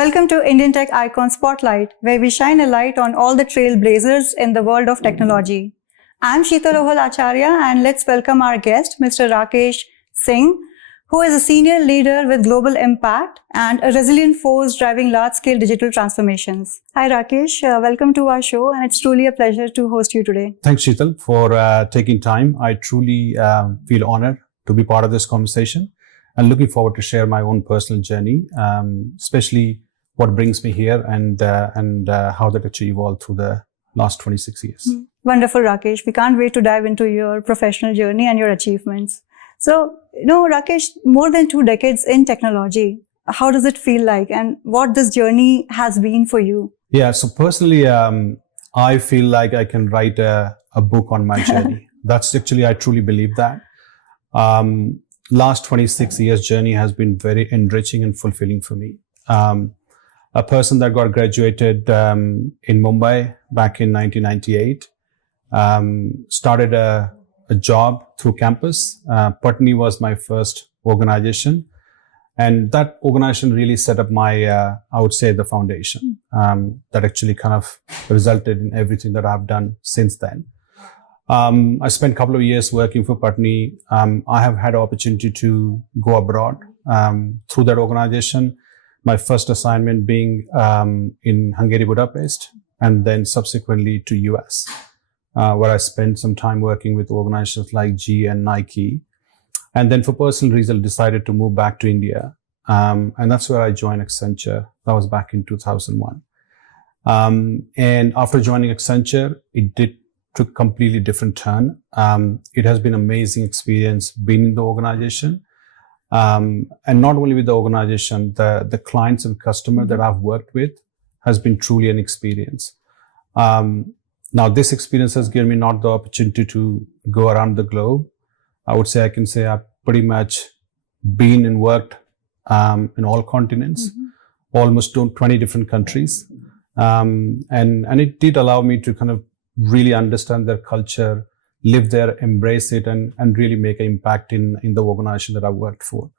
Welcome to Indian Tech Icon Spotlight, where we shine a light on all the trailblazers in the world of technology. I'm Sheetal Acharya, and let's welcome our guest, Mr. Rakesh Singh, who is a senior leader with global impact and a resilient force driving large-scale digital transformations. Hi, Rakesh. Welcome to our show, and it's truly a pleasure to host you today. Thanks, Sheetal, for taking time. I truly feel honored to be part of this conversation and looking forward to share my own personal journey, especially what brings me here and how that actually evolved through the last 26 years. Wonderful, Rakesh. We can't wait to dive into your professional journey and your achievements. So, Rakesh, more than 2 decades in technology, how does it feel like and what this journey has been for you? Yeah, so personally, I feel like I can write a book on my journey. That's actually, I truly believe that. Last 26 years journey has been very enriching and fulfilling for me. A person that got graduated in Mumbai back in 1998, started a job through campus. Putney was my first organization. And that organization really set up my, I would say, the foundation that actually kind of resulted in everything that I've done since then. I spent a couple of years working for Putney. I have had an opportunity to go abroad through that organization. My first assignment being in Hungary, Budapest, and then subsequently to US, where I spent some time working with organizations like GE and Nike. And then for personal reasons, decided to move back to India. And that's where I joined Accenture. That was back in 2001. And after joining Accenture, it took a completely different turn. It has been an amazing experience being in the organization. And not only with the organization, the clients and customers that I've worked with has been truly an experience. Now, this experience has given me not the opportunity to go around the globe. I would say I can say I've pretty much been and worked in all continents, almost 20 different countries. And it did allow me to kind of really understand their culture, live there, embrace it, and really make an impact in the organization that I worked for.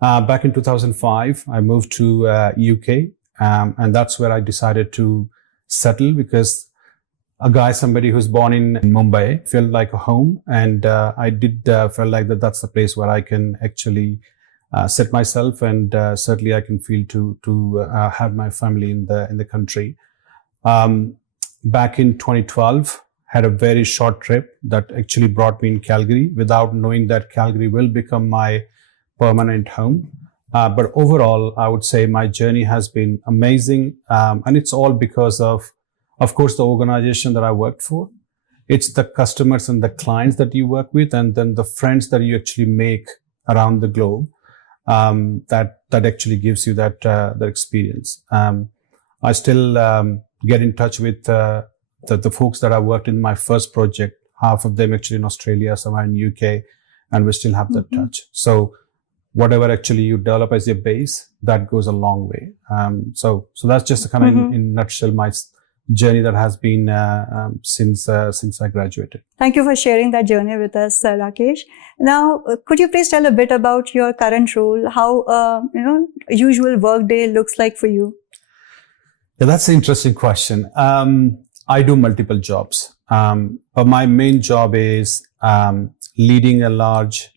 Back in 2005, I moved to UK, and that's where I decided to settle because somebody who's born in Mumbai felt like a home, and I did feel like that's the place where I can actually set myself, and certainly I can feel to have my family in the country. Back in 2012, had a very short trip that actually brought me in Calgary without knowing that Calgary will become my permanent home. But overall, I would say my journey has been amazing. And it's all because of course, the organization that I worked for. It's the customers and the clients that you work with, and then the friends that you actually make around the globe, that actually gives you that experience. I still get in touch with the folks that I worked in my first project, half of them actually in Australia, somewhere in UK, and we still have that touch. So whatever actually you develop as your base, that goes a long way. So that's just kind of in a nutshell my journey that has been since I graduated. Thank you for sharing that journey with us, Rakesh. Now, could you please tell a bit about your current role, how a usual workday looks like for you? Yeah, that's an interesting question. I do multiple jobs, but my main job is leading a large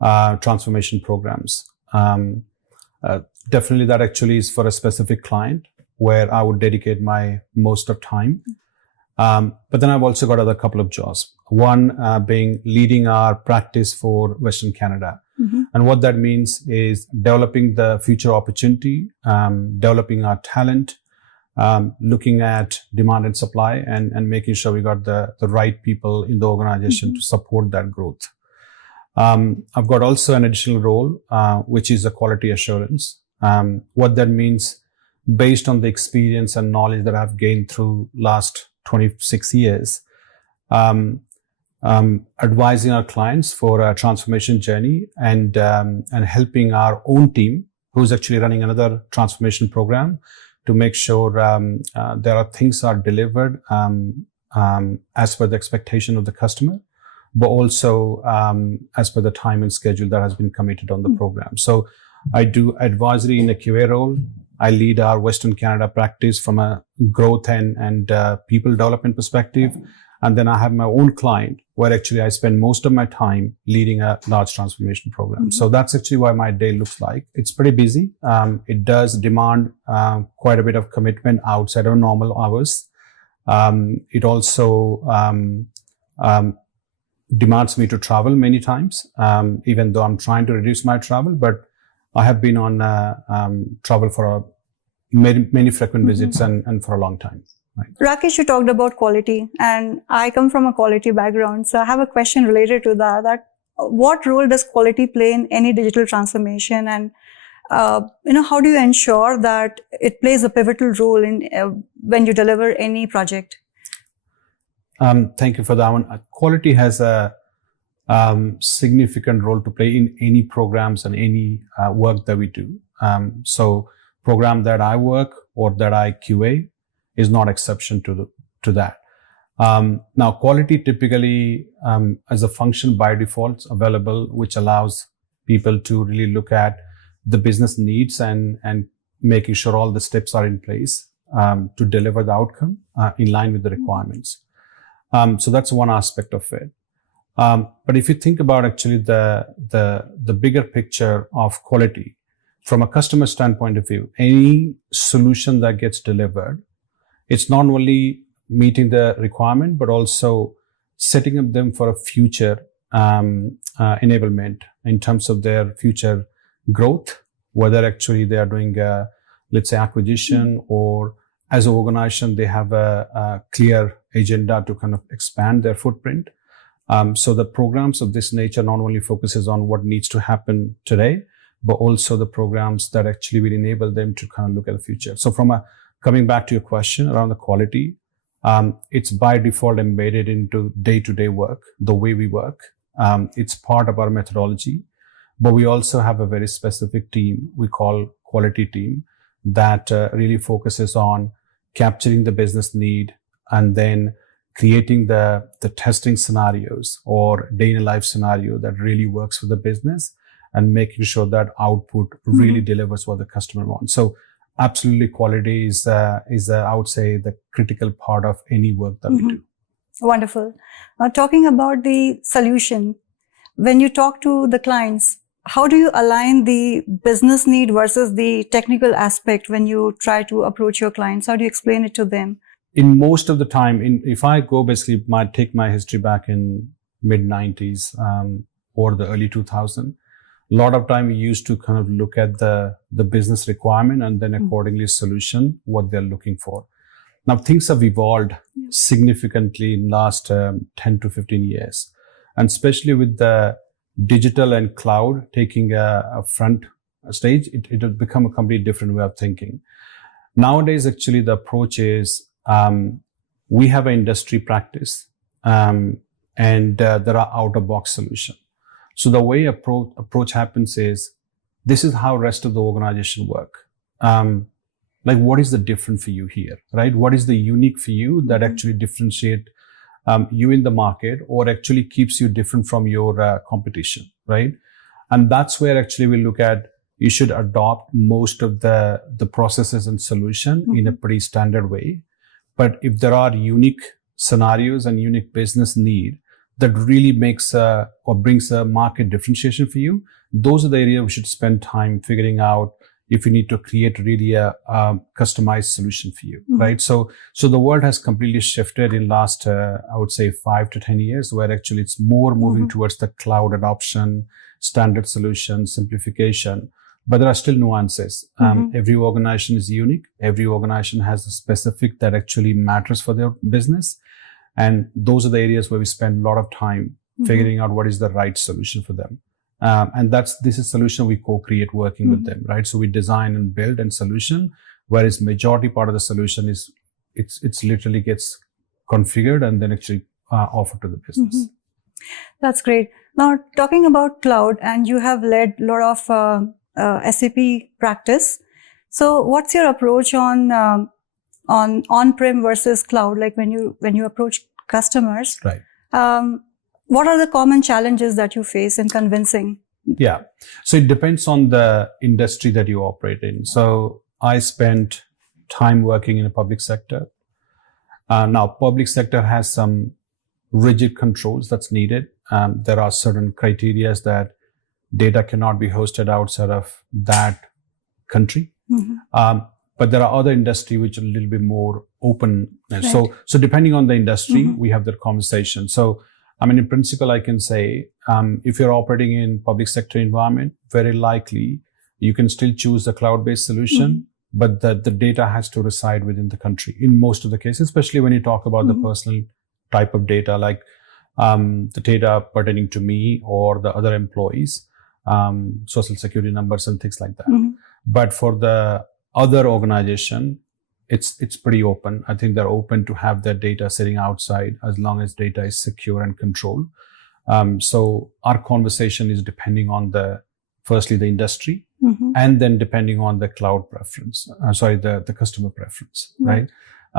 transformation programs. Definitely that actually is for a specific client where I would dedicate my most of time. But then I've also got other couple of jobs. One being leading our practice for Western Canada. And what that means is developing the future opportunity, developing our talent, looking at demand and supply, and making sure we got the right people in the organization to support that growth. I've got also an additional role, which is the quality assurance. What that means, based on the experience and knowledge that I've gained through last 26 years, advising our clients for a transformation journey and helping our own team, who's actually running another transformation program, to make sure there are things are delivered as per the expectation of the customer, but also as per the time and schedule that has been committed on the program. So I do advisory in a QA role. I lead our Western Canada practice from a growth and people development perspective. And then I have my own client where actually I spend most of my time leading a large transformation program. So that's actually why my day looks like. It's pretty busy. It does demand quite a bit of commitment outside of normal hours. It also demands me to travel many times, even though I'm trying to reduce my travel. But I have been on travel for many frequent visits and for a long time. Right. Rakesh, you talked about quality, and I come from a quality background. So I have a question related to that what role does quality play in any digital transformation? And, how do you ensure that it plays a pivotal role in when you deliver any project? Thank you for that one. Quality has a significant role to play in any programs and any work that we do. So program that I work or that I QA is not exception to that. Now, quality typically as a function by default available, which allows people to really look at the business needs and making sure all the steps are in place to deliver the outcome in line with the requirements. So that's one aspect of it. But if you think about actually the bigger picture of quality from a customer standpoint of view, any solution that gets delivered, it's not only meeting the requirement, but also setting up them for a future enablement in terms of their future growth, whether actually they are doing, let's say, acquisition or as an organization, they have a clear agenda to kind of expand their footprint. So the programs of this nature not only focuses on what needs to happen today, but also the programs that actually will enable them to kind of look at the future. So coming back to your question around the quality, it's by default embedded into day-to-day work, the way we work. It's part of our methodology, but we also have a very specific team we call quality team that really focuses on capturing the business need and then creating the testing scenarios or day in a life scenario that really works for the business and making sure that output really delivers what the customer wants. So absolutely, quality is I would say, the critical part of any work that we do. Wonderful. Talking about the solution, when you talk to the clients, how do you align the business need versus the technical aspect when you try to approach your clients? How do you explain it to them? In most of the time, if I go basically take my history back in mid-90s or the early 2000s, a lot of time we used to kind of look at the business requirement and then accordingly solution what they're looking for. Now things have evolved significantly in last 10 to 15 years, and especially with the digital and cloud taking a front stage, it has become a completely different way of thinking. Nowadays, actually, the approach is we have an industry practice and there are out-of-box solutions. So the way approach happens is, this is how rest of the organization work. Like, what is the different for you here, right? What is the unique for you that actually differentiate you in the market or actually keeps you different from your competition, right? And that's where actually we look at, you should adopt most of the processes and solution in a pretty standard way. But if there are unique scenarios and unique business need that really makes or brings a market differentiation for you, those are the areas we should spend time figuring out if you need to create really a customized solution for you, right? So the world has completely shifted in last, I would say 5 to 10 years, where actually it's more moving towards the cloud adoption, standard solution, simplification. But there are still nuances. Every organization is unique. Every organization has a specific that actually matters for their business. And those are the areas where we spend a lot of time figuring out what is the right solution for them. And this is a solution we co-create working with them, right? So we design and build a solution, whereas majority part of the solution is, it's literally gets configured and then actually offered to the business. That's great. Now, talking about cloud, and you have led a lot of SAP Practice. So what's your approach on on-prem versus cloud? Like when you approach customers, right? What are the common challenges that you face in convincing? Yeah. So it depends on the industry that you operate in. So I spent time working in the public sector. Now, public sector has some rigid controls that's needed. There are certain criteria that data cannot be hosted outside of that country. But there are other industry which are a little bit more open. Right. So depending on the industry, we have that conversation. So, I mean, in principle, I can say, if you're operating in public sector environment, very likely you can still choose the cloud-based solution, but the data has to reside within the country in most of the cases, especially when you talk about the personal type of data, like the data pertaining to me or the other employees, social security numbers and things like that. But for the other organization, it's pretty open. I think they're open to have their data sitting outside as long as data is secure and controlled. So our conversation is depending on firstly the industry, and then depending on the cloud preference. The customer preference, right?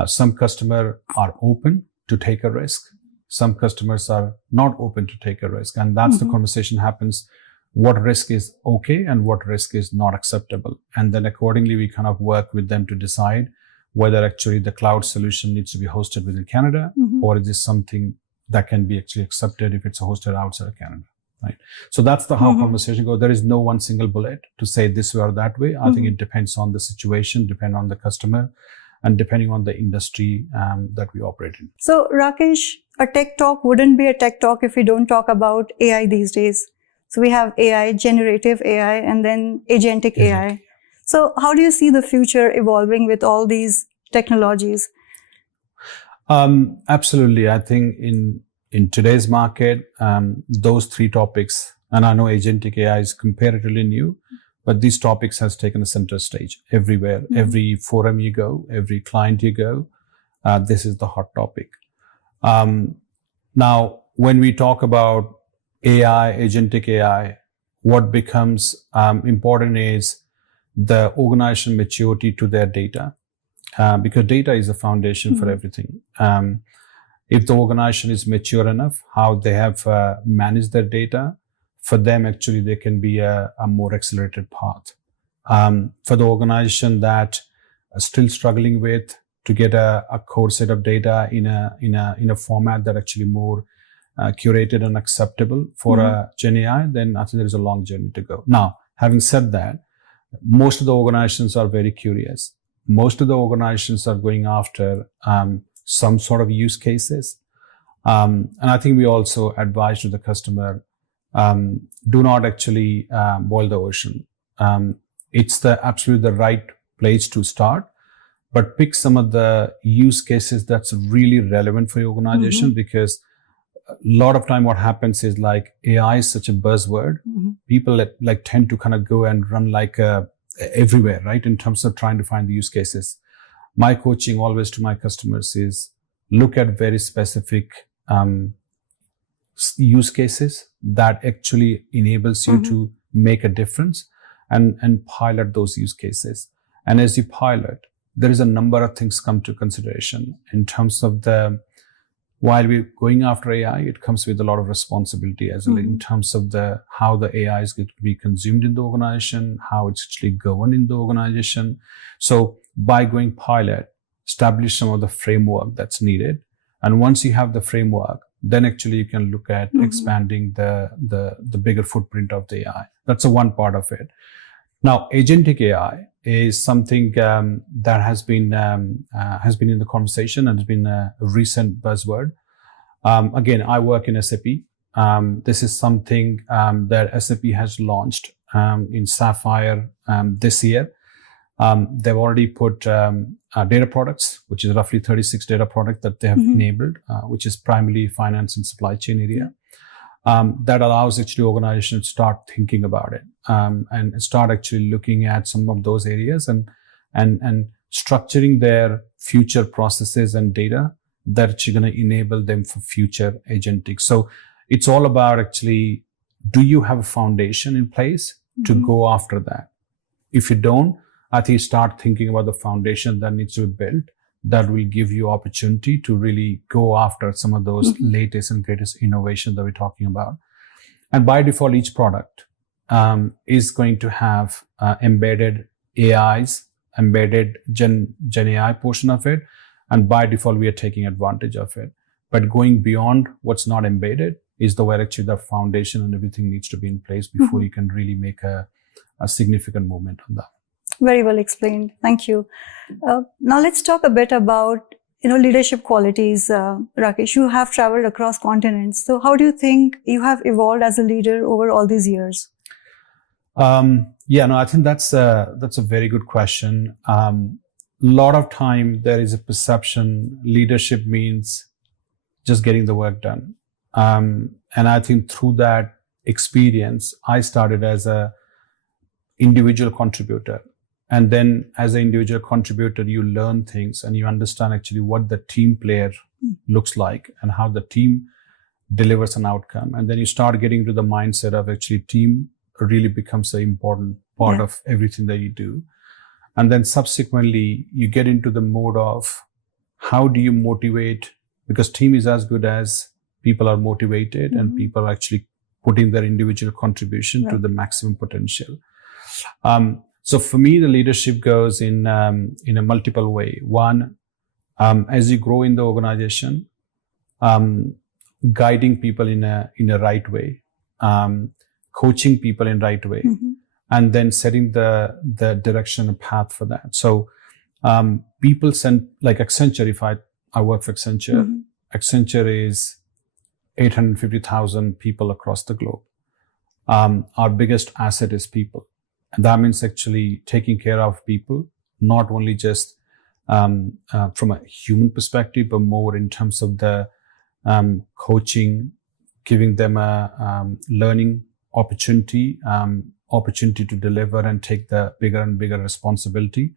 Some customers are open to take a risk. Some customers are not open to take a risk, and that's the conversation happens. What risk is okay and what risk is not acceptable, and then accordingly we kind of work with them to decide whether actually the cloud solution needs to be hosted within Canada, or is this something that can be actually accepted if it's hosted outside of Canada, right? So that's how conversation goes. There is no one single bullet to say this way or that way. I think it depends on the situation, depend on the customer, and depending on the industry that we operate in. So Rakesh, a tech talk wouldn't be a tech talk if we don't talk about AI these days. So we have AI, generative AI, and then agentic AI. So how do you see the future evolving with all these technologies? Absolutely. I think in today's market, those three topics, and I know agentic AI is comparatively new, but these topics has taken a center stage everywhere. Every forum you go, every client you go, this is the hot topic. Now, when we talk about AI, agentic AI, what becomes important is the organization maturity to their data, because data is the foundation for everything. If the organization is mature enough, how they have managed their data, for them actually there can be a more accelerated path. For the organization that are still struggling with to get a core set of data in a format that actually more curated and acceptable for a Gen AI, then I think there is a long journey to go. Now, having said that, most of the organizations are very curious. Most of the organizations are going after some sort of use cases. And I think we also advise to the customer, do not actually boil the ocean. It's absolutely the right place to start, but pick some of the use cases that's really relevant for your organization, because a lot of time what happens is like AI is such a buzzword. People like tend to kind of go and run like everywhere, right? In terms of trying to find the use cases. My coaching always to my customers is look at very specific use cases that actually enables you to make a difference, and pilot those use cases. And as you pilot, there is a number of things come to consideration in terms of while we're going after AI, it comes with a lot of responsibility as well in terms of how the AI is going to be consumed in the organization, how it's actually governed in the organization. So by going pilot, establish some of the framework that's needed. And once you have the framework, then actually you can look at expanding the bigger footprint of the AI. That's one part of it. Now, agentic AI is something that has been in the conversation and has been a recent buzzword. Again, I work in SAP. This is something that SAP has launched in Sapphire this year. They've already put data products, which is roughly 36 data products that they have enabled, which is primarily finance and supply chain area. That allows actually organizations to start thinking about it and start actually looking at some of those areas and structuring their future processes and data that actually going to enable them for future agentic. So it's all about actually, do you have a foundation in place to go after that? If you don't, I think start thinking about the foundation that needs to be built that will give you opportunity to really go after some of those latest and greatest innovations that we're talking about. And by default, each product is going to have embedded AIs, embedded Gen AI portion of it. And by default, we are taking advantage of it. But going beyond what's not embedded is the where actually the foundation and everything needs to be in place before you can really make a significant movement on that. Very well explained. Thank you. Now let's talk a bit about leadership qualities. Rakesh, you have traveled across continents. So how do you think you have evolved as a leader over all these years? I think that's a very good question. Lot of time there is a perception leadership means just getting the work done. And I think through that experience, I started as a individual contributor. And then as an individual contributor, you learn things and you understand actually what the team player looks like and how the team delivers an outcome. And then you start getting to the mindset of actually team really becomes an important part of everything that you do. And then subsequently, you get into the mode of how do you motivate, because team is as good as people are motivated and people are actually putting their individual contribution to the maximum potential. So for me, the leadership goes in a multiple way. One, as you grow in the organization, guiding people in a right way, coaching people in right way, and then setting the direction and path for that. So people send, like Accenture, if I work for Accenture, Accenture is 850,000 people across the globe. Our biggest asset is people. And that means actually taking care of people, not only just from a human perspective, but more in terms of the coaching, giving them a learning opportunity to deliver and take the bigger and bigger responsibility.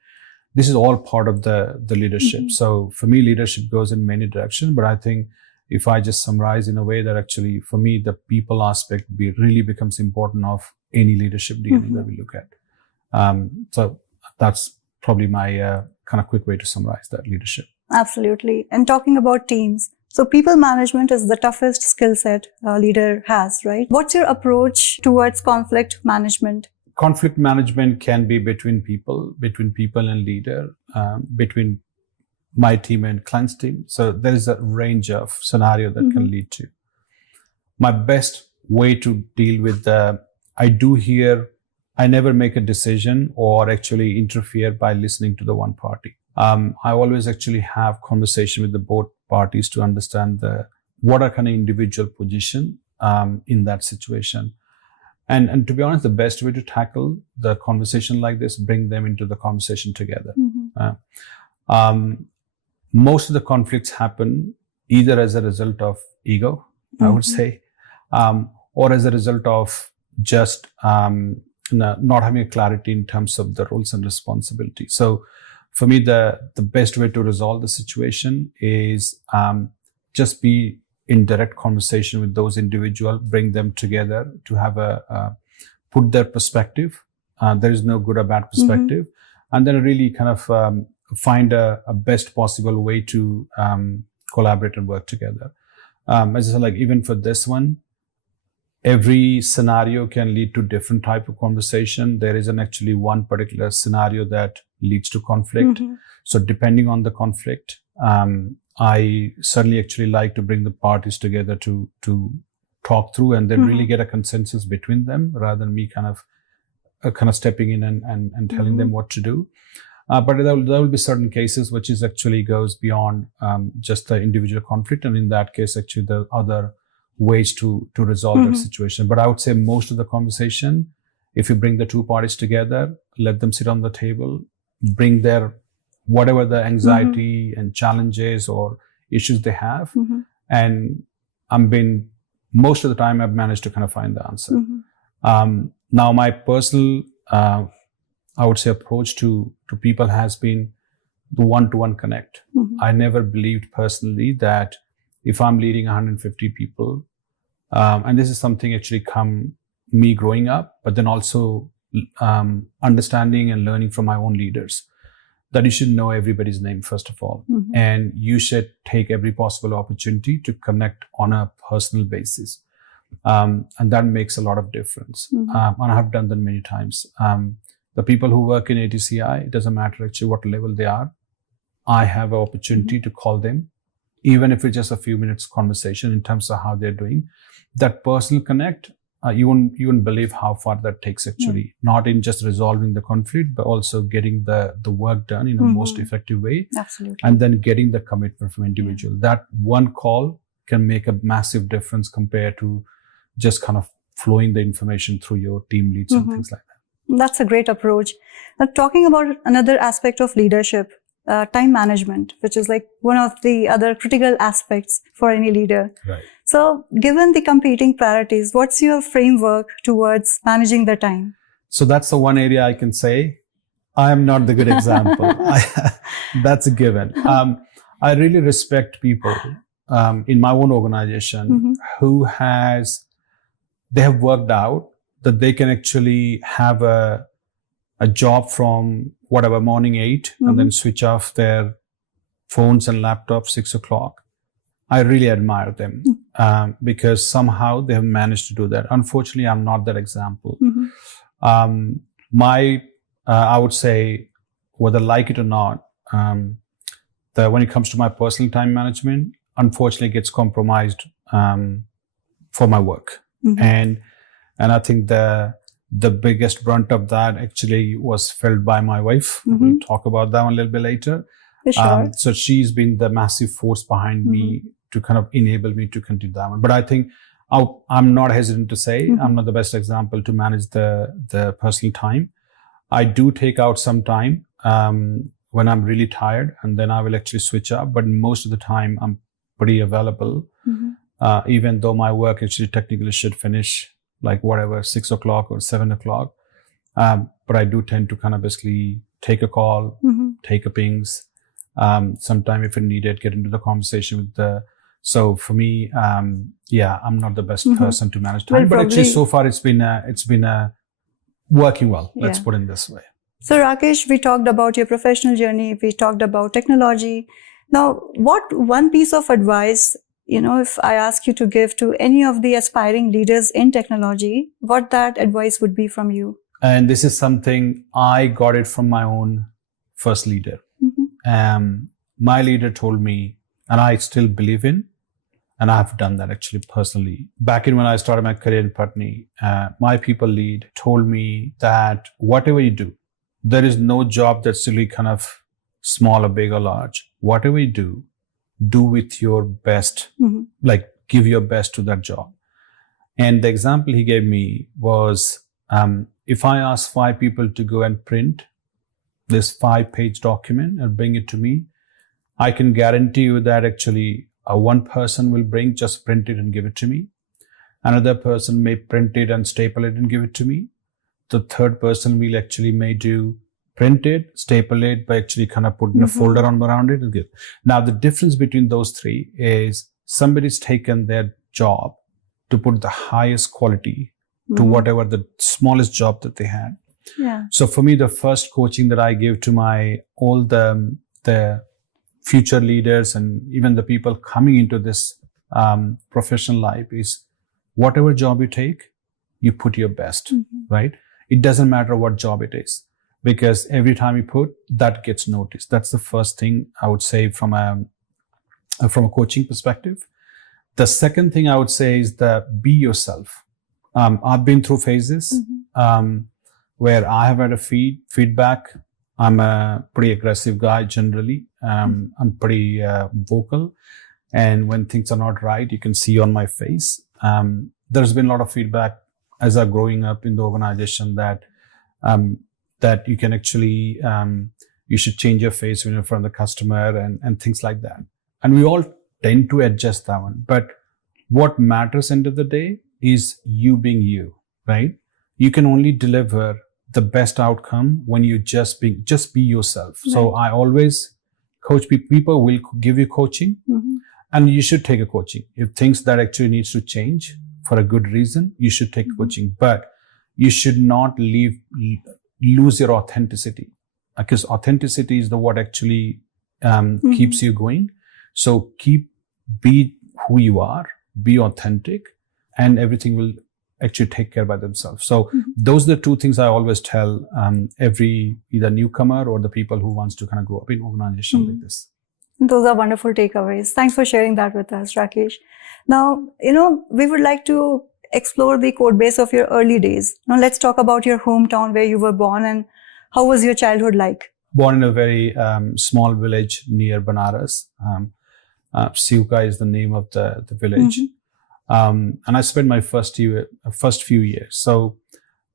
This is all part of the leadership. So for me, leadership goes in many directions, but I think if I just summarize in a way that actually for me, the people aspect really becomes important of any leadership DNA that we look at. So that's probably my kind of quick way to summarize that leadership. Absolutely. And talking about teams, so people management is the toughest skill set a leader has, right? What's your approach towards conflict management? Conflict management can be between people and leader, between my team and client's team. So there is a range of scenario that can lead to. My best way to deal with I never make a decision or actually interfere by listening to the one party. I always actually have conversation with the both parties to understand what are kind of individual position in that situation. And to be honest, the best way to tackle the conversation like this, bring them into the conversation together. Most of the conflicts happen either as a result of ego, I would say, or as a result of just not having a clarity in terms of the roles and responsibilities. So for me, the best way to resolve the situation is just be in direct conversation with those individuals, bring them together to have put their perspective. There is no good or bad perspective. And then really kind of find a best possible way to collaborate and work together. As I said, like even for this one, every scenario can lead to different type of conversation. There isn't actually one particular scenario that leads to conflict. So depending on the conflict, I certainly actually like to bring the parties together to talk through and then really get a consensus between them rather than me kind of stepping in and telling them what to do. But there will be certain cases which is actually goes beyond just the individual conflict. And in that case, actually there are other ways to resolve that situation. But I would say most of the conversation, if you bring the two parties together, let them sit on the table, bring their whatever the anxiety and challenges or issues they have. And most of the time I've managed to kind of find the answer. Now my personal, I would say approach to people has been the one-to-one connect. I never believed personally that if I'm leading 150 people, and this is something actually come me growing up, but then also understanding and learning from my own leaders, that you should know everybody's name, first of all. And you should take every possible opportunity to connect on a personal basis. And that makes a lot of difference. And I have done that many times. The people who work in ATCI, it doesn't matter actually what level they are. I have an opportunity to call them, even if it's just a few minutes conversation in terms of how they're doing. That personal connect, you wouldn't believe how far that takes actually. Not in just resolving the conflict, but also getting the work done in a most effective way. Absolutely. And then getting the commitment from individual. That one call can make a massive difference compared to just kind of flowing the information through your team leads and things like that. That's a great approach. Now, talking about another aspect of leadership, time management, which is like one of the other critical aspects for any leader. Right. So given the competing priorities, what's your framework towards managing the time? So that's the one area I can say I am not the good example. That's a given. I really respect people in my own organization who they have worked out that they can actually have a job from whatever morning 8 and then switch off their phones and laptops 6 o'clock. I really admire them because somehow they have managed to do that. Unfortunately, I'm not that example. I would say, whether like it or not, when it comes to my personal time management, unfortunately gets compromised for my work. And I think the biggest brunt of that actually was felt by my wife. We'll talk about that one a little bit later. Sure. So she's been the massive force behind me to kind of enable me to continue that one. But I think I'm not hesitant to say I'm not the best example to manage the personal time. I do take out some time when I'm really tired, and then I will actually switch up. But most of the time, I'm pretty available, even though my work actually technically should finish like whatever, 6 o'clock or 7 o'clock. But I do tend to kind of basically take a call, take a pings, sometime if it needed, get into the conversation with so for me, I'm not the best person to manage time, but actually so far it's been working well. Let's put it this way. So Rakesh, we talked about your professional journey. We talked about technology. Now, what one piece of advice, if I ask you to give to any of the aspiring leaders in technology, what that advice would be from you? And this is something I got it from my own first leader. My leader told me, and I still believe in, and I've done that actually personally. Back in when I started my career in Putney, my people lead told me that whatever you do, there is no job that's really kind of small or big or large. Whatever you do with your best, like give your best to that job. And the example he gave me was, if I ask 5 people to go and print this 5-page document and bring it to me, I can guarantee you that actually one person will just print it and give it to me. Another person may print it and staple it and give it to me. The third person will actually print it, staple it, but actually kind of put in a folder around it and give. Now, the difference between those 3 is somebody's taken their job to put the highest quality to whatever the smallest job that they had. Yeah. So for me, the first coaching that I give to all the future leaders and even the people coming into this professional life is, whatever job you take, you put your best, right? It doesn't matter what job it is, because every time you put, that gets noticed. That's the first thing I would say from a coaching perspective. The second thing I would say is be yourself. I've been through phases where I have had a feedback. I'm a pretty aggressive guy generally. I'm pretty vocal. And when things are not right, you can see on my face. There's been a lot of feedback as I'm growing up in the organization that you can actually, you should change your face when you're in front of the customer and things like that. And we all tend to adjust that one. But what matters end of the day is you being you, right? You can only deliver the best outcome when you just be yourself. Right. So I always coach people will give you coaching and you should take a coaching. If things that actually needs to change for a good reason, you should take coaching, but you should not lose your authenticity, because authenticity is what actually keeps you going. So be who you are, be authentic, and everything will actually take care by themselves. So those are the two things I always tell every either newcomer or the people who wants to kind of grow up in organization like this. Those are wonderful takeaways. Thanks for sharing that with us, Rakesh. Now, we would like to explore the code base of your early days. Now, let's talk about your hometown where you were born and how was your childhood like? Born in a very small village near Banaras. Siuka is the name of the village. And I spent my first few years. So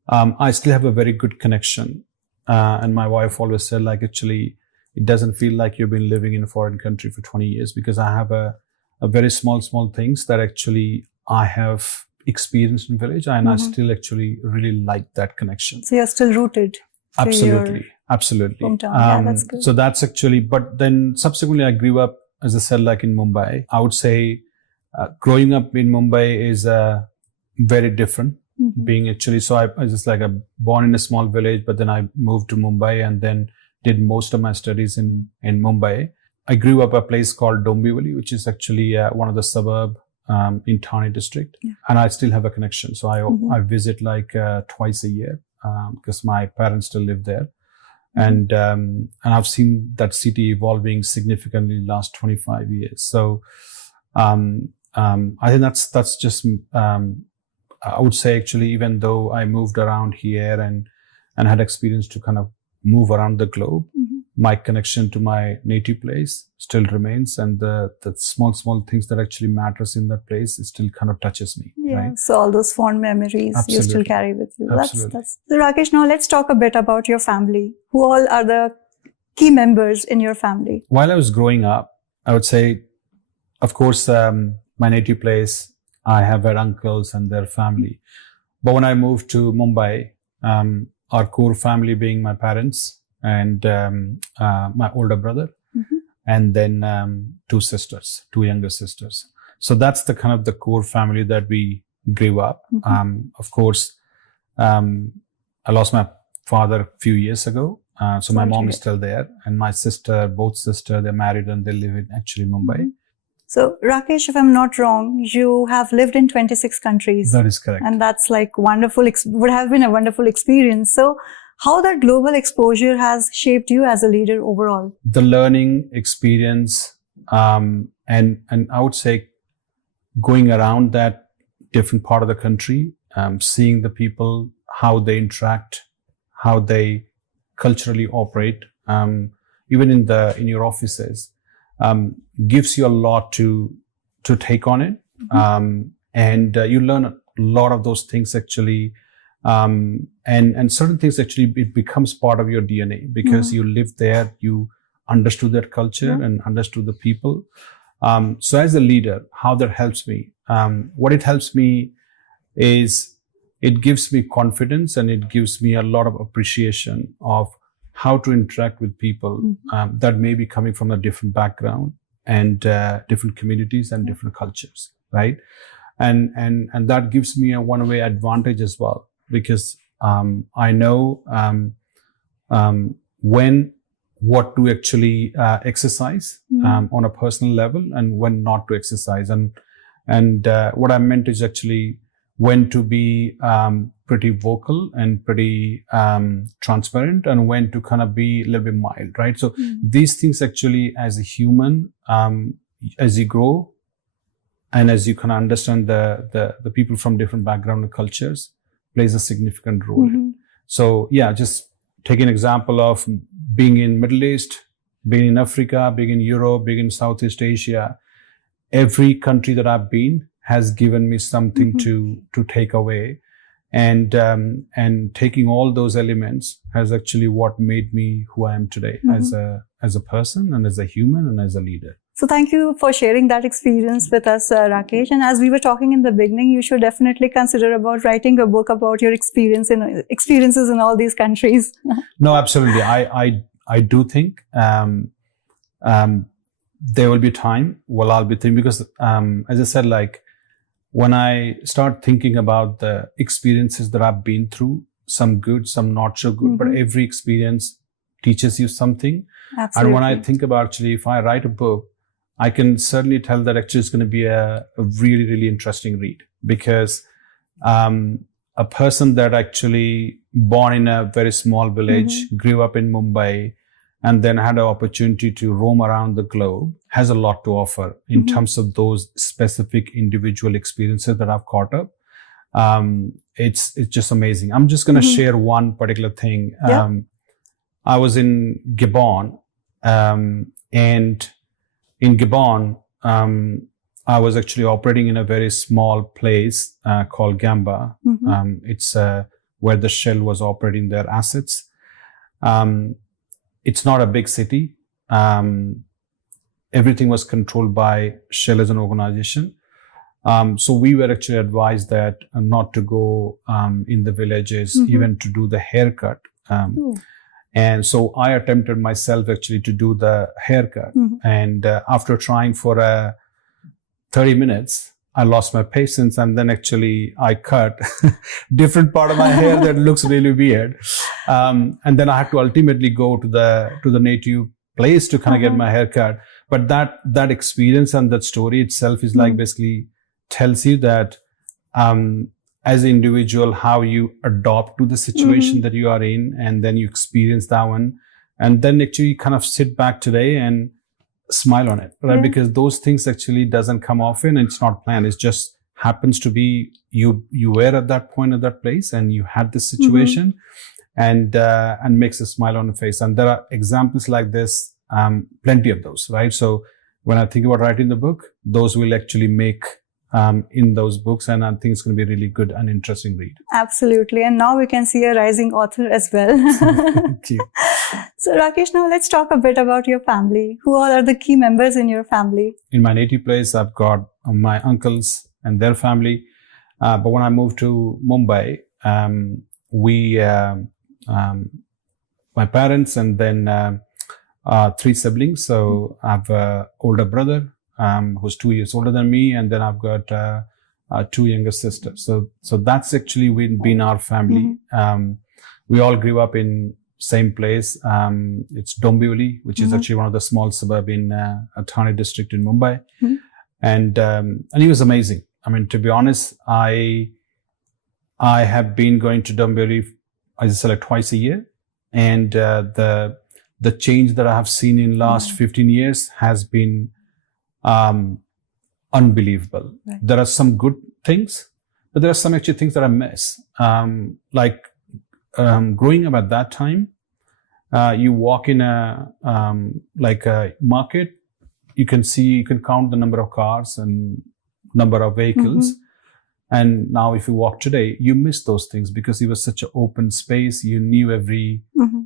I still have a very good connection. And my wife always said, like, actually, it doesn't feel like you've been living in a foreign country for 20 years because I have a very small things that actually I have experienced in village, and I still actually really like that connection. So you're still rooted. Absolutely. Hometown. Yeah, that's good. So that's actually, but then subsequently I grew up, as I said, like in Mumbai. I would say growing up in Mumbai is very different. Being actually, so I was just like born in a small village, but then I moved to Mumbai and then did most of my studies in Mumbai. I grew up a place called Dombivli, which is actually one of the suburb in Thane district. Yeah. And I still have a connection. So I visit like twice a year because my parents still live there. And I've seen that city evolving significantly in the last 25 years. So I think that's just, I would say actually, even though I moved around here and had experience to kind of move around the globe, my connection to my native place still remains, and the small things that actually matters in that place, it still kind of touches me. Yeah. Right? So all those fond memories you still carry with you. Absolutely. So Rakesh, now let's talk a bit about your family. Who all are the key members in your family? While I was growing up, I would say, of course, my native place, I have had uncles and their family. But when I moved to Mumbai, our core family being my parents and my older brother, and then two younger sisters. So that's the kind of the core family that we grew up. Of course, I lost my father a few years ago. So my mom is still there, and my both sisters, they're married and they live in actually Mumbai. So Rakesh, if I'm not wrong, you have lived in 26 countries. That is correct. And that's like would have been a wonderful experience. So how that global exposure has shaped you as a leader overall? The learning experience, and I would say going around that different part of the country, seeing the people, how they interact, how they culturally operate, even in your offices, gives you a lot to take on it. And you learn a lot of those things actually. And certain things actually, it becomes part of your DNA because you live there, you understood that culture and understood the people. So as a leader, how that helps me, what it helps me is it gives me confidence and it gives me a lot of appreciation of how to interact with people that may be coming from a different background and different communities and different cultures, right? And that gives me a one-way advantage as well, because I know what to actually exercise on a personal level and when not to exercise. And what I meant is actually when to be pretty vocal and pretty transparent, and when to kind of be a little bit mild, right? So these things actually, as a human, as you grow and as you kind of understand the people from different background and cultures, plays a significant role. So yeah, just take an example of being in Middle East, being in Africa, being in Europe, being in Southeast Asia. Every country that I've been has given me something to take away, and taking all those elements has actually what made me who I am today as a person and as a human and as a leader. So thank you for sharing that experience with us, Rakesh. And as we were talking in the beginning, you should definitely consider about writing a book about your experiences in all these countries. No, absolutely. I do think there will be time. Well, I'll be thinking because, as I said, like when I start thinking about the experiences that I've been through, some good, some not so good, but every experience teaches you something. Absolutely. And when I think about actually, if I write a book, I can certainly tell that actually it's going to be a really, really interesting read. because a person that actually born in a very small village, grew up in Mumbai, and then had an opportunity to roam around the globe has a lot to offer in terms of those specific individual experiences that I've caught up. It's just amazing. I'm just going to share one particular thing. I was in Gabon, and in Gabon, I was actually operating in a very small place called Gamba. It's where the Shell was operating their assets. It's not a big city. Everything was controlled by Shell as an organization. So we were actually advised that not to go in the villages, even to do the haircut. And so I attempted myself actually to do the haircut. And after trying for 30 minutes, I lost my patience, and then actually I cut different part of my hair that looks really weird. And then I had to ultimately go to the native place to kind of get my hair cut. But that experience and that story itself is like basically tells you that as an individual, how you adopt to the situation that you are in, and then you experience that one, and then actually kind of sit back today and smile on it, right? Because those things actually doesn't come often, and it's not planned. It just happens to be you were at that point at that place, and you had this situation, and makes a smile on the face. And there are examples like this, plenty of those, right? So when I think about writing the book, those will actually make in those books, and I think it's going to be a really good and interesting read. Absolutely. And now we can see a rising author as well. Thank you. So Rakesh, now let's talk a bit about your family. Who all are the key members in your family? In my native place, I've got my uncles and their family. But when I moved to Mumbai, my parents and then 3 siblings. So I have an older brother who's 2 years older than me, and then I've got 2 younger sisters. So that's actually been our family. We all grew up in same place. It's Dombivli, which is actually one of the small suburb in Thane district in Mumbai. And it was amazing. I mean, to be honest, I have been going to Dombivli, as I said, like twice a year, and the change that I have seen in last 15 years has been unbelievable. Right. There are some good things, but there are some actually things that I miss. Growing up at that time, you walk in a market, you can count the number of cars and number of vehicles. And now if you walk today, you miss those things because it was such an open space. You knew every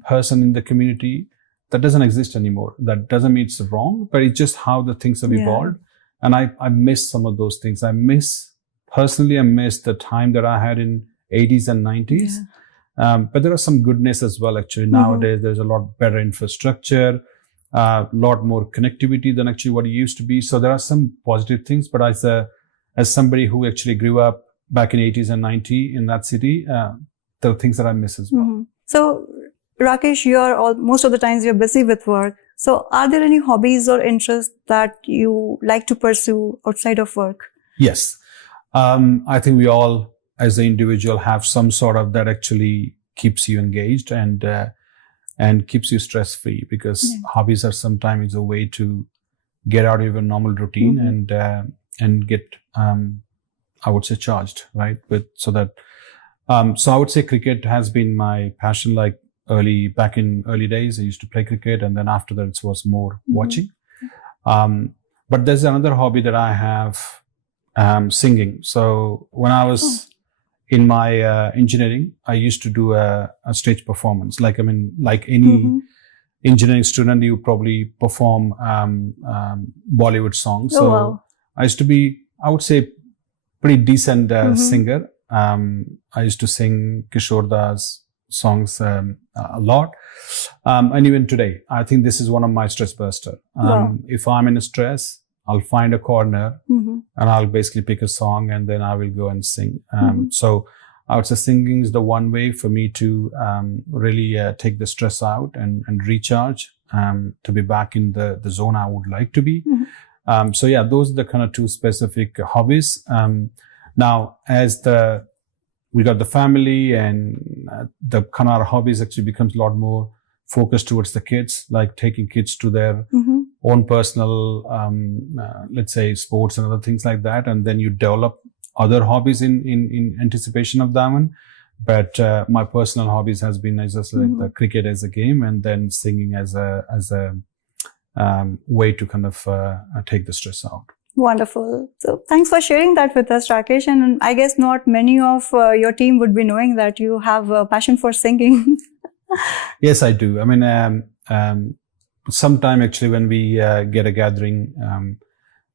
person in the community. That doesn't exist anymore. That doesn't mean it's wrong, but it's just how the things have evolved. And I miss some of those things. I miss the time that I had in 80s and 90s. But there are some goodness as well, actually. Nowadays, there's a lot better infrastructure, a lot more connectivity than actually what it used to be. So there are some positive things, but as somebody who actually grew up back in 80s and 90s in that city, there are things that I miss as well. So Rakesh, most of the times you're busy with work. So are there any hobbies or interests that you like to pursue outside of work? Yes. I think we all, as an individual, have some sort of that actually keeps you engaged and keeps you stress-free, because hobbies are sometimes a way to get out of your normal routine and get, I would say, charged, right? So I would say cricket has been my passion, like back in early days. I used to play cricket, and then after that it was more watching. But there's another hobby that I have, singing. So when I was in my engineering, I used to do a stage performance. Like any engineering student, you probably perform Bollywood songs. So I used to be, I would say, pretty decent singer. I used to sing Kishore Das songs a lot. And even today, I think this is one of my stress buster. If I'm in a stress, I'll find a corner and I'll basically pick a song and then I will go and sing. So I would say singing is the one way for me to really take the stress out and recharge, to be back in the zone I would like to be. So yeah, those are the kind of 2 specific hobbies. Now, as we got the family, and the kind of our hobbies actually becomes a lot more focused towards the kids, like taking kids to their own personal, let's say, sports and other things like that. And then you develop other hobbies in anticipation of that one. But my personal hobbies has been just like the cricket as a game, and then singing as a way to kind of take the stress out. Wonderful. So thanks for sharing that with us, Rakesh. And I guess not many of your team would be knowing that you have a passion for singing. Yes, I do. I mean, sometime actually when we get a gathering,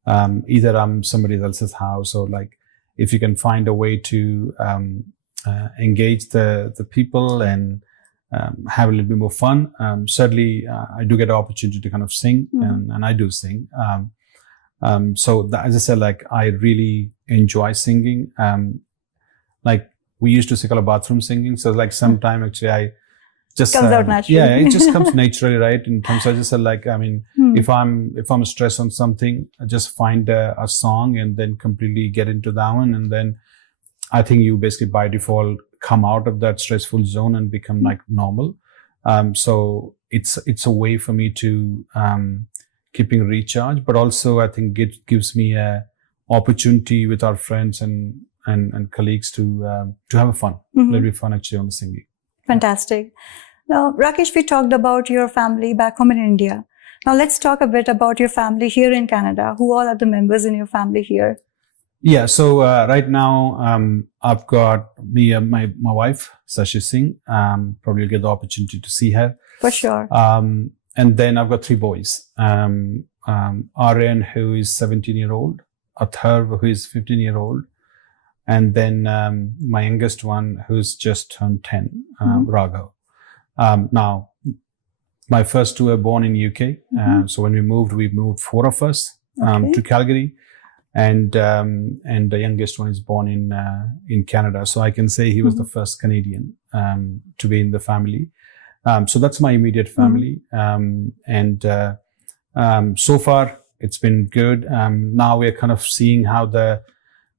either I'm somebody else's house, or like if you can find a way to engage the people and have a little bit more fun. Certainly, I do get an opportunity to kind of sing, and I do sing. So as I said, like I really enjoy singing. Like we used to say called bathroom singing. So like sometime actually I just comes out naturally. Yeah, it just comes naturally, right? In terms of, I just said like, I mean, if I'm stressed on something, I just find a song and then completely get into that one, and then I think you basically by default come out of that stressful zone and become like normal. So it's a way for me to keeping recharge, but also I think it gives me a opportunity with our friends and colleagues to have a fun, a little bit fun actually on the singing. Fantastic. Now, Rakesh, we talked about your family back home in India. Now let's talk a bit about your family here in Canada. Who all are the members in your family here? Yeah, so right now I've got me and my wife, Sashi Singh. Probably get the opportunity to see her. For sure. And then I've got three boys. Aryan, who is 17-year-old, Atharv, who is 15-year-old, and then my youngest one, who's just turned 10, Raghav. Now, my first two were born in UK. So when we moved four of us to Calgary, and the youngest one is born in Canada. So I can say he was the first Canadian to be in the family. So that's my immediate family. And so far it's been good. Now we're kind of seeing how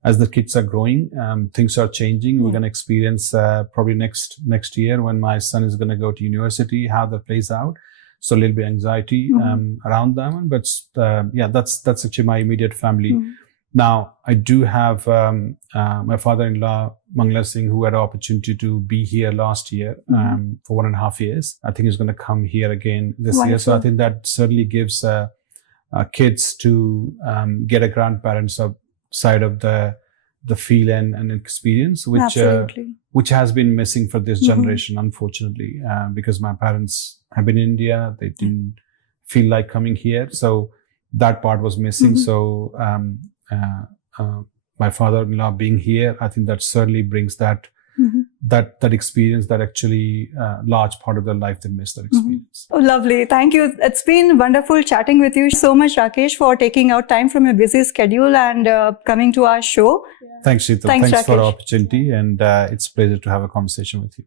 as the kids are growing, things are changing. We're going to experience probably next year when my son is going to go to university, how that plays out. So a little bit anxiety around that one. But yeah, that's actually my immediate family. Now, I do have my father-in-law, Mangla Singh, who had an opportunity to be here last year for 1.5 years. I think he's going to come here again this year. So I think that certainly gives kids to get a grandparents' side of the feel and experience, which has been missing for this generation, unfortunately, because my parents have been in India. They didn't feel like coming here. So that part was missing. So my father-in-law being here, I think that certainly brings that experience that actually large part of their life they miss that experience. Oh, lovely. Thank you. It's been wonderful chatting with you so much, Rakesh, for taking out time from your busy schedule and coming to our show. Thanks, Sheetal. Thanks for the Rakesh. opportunity, and it's a pleasure to have a conversation with you.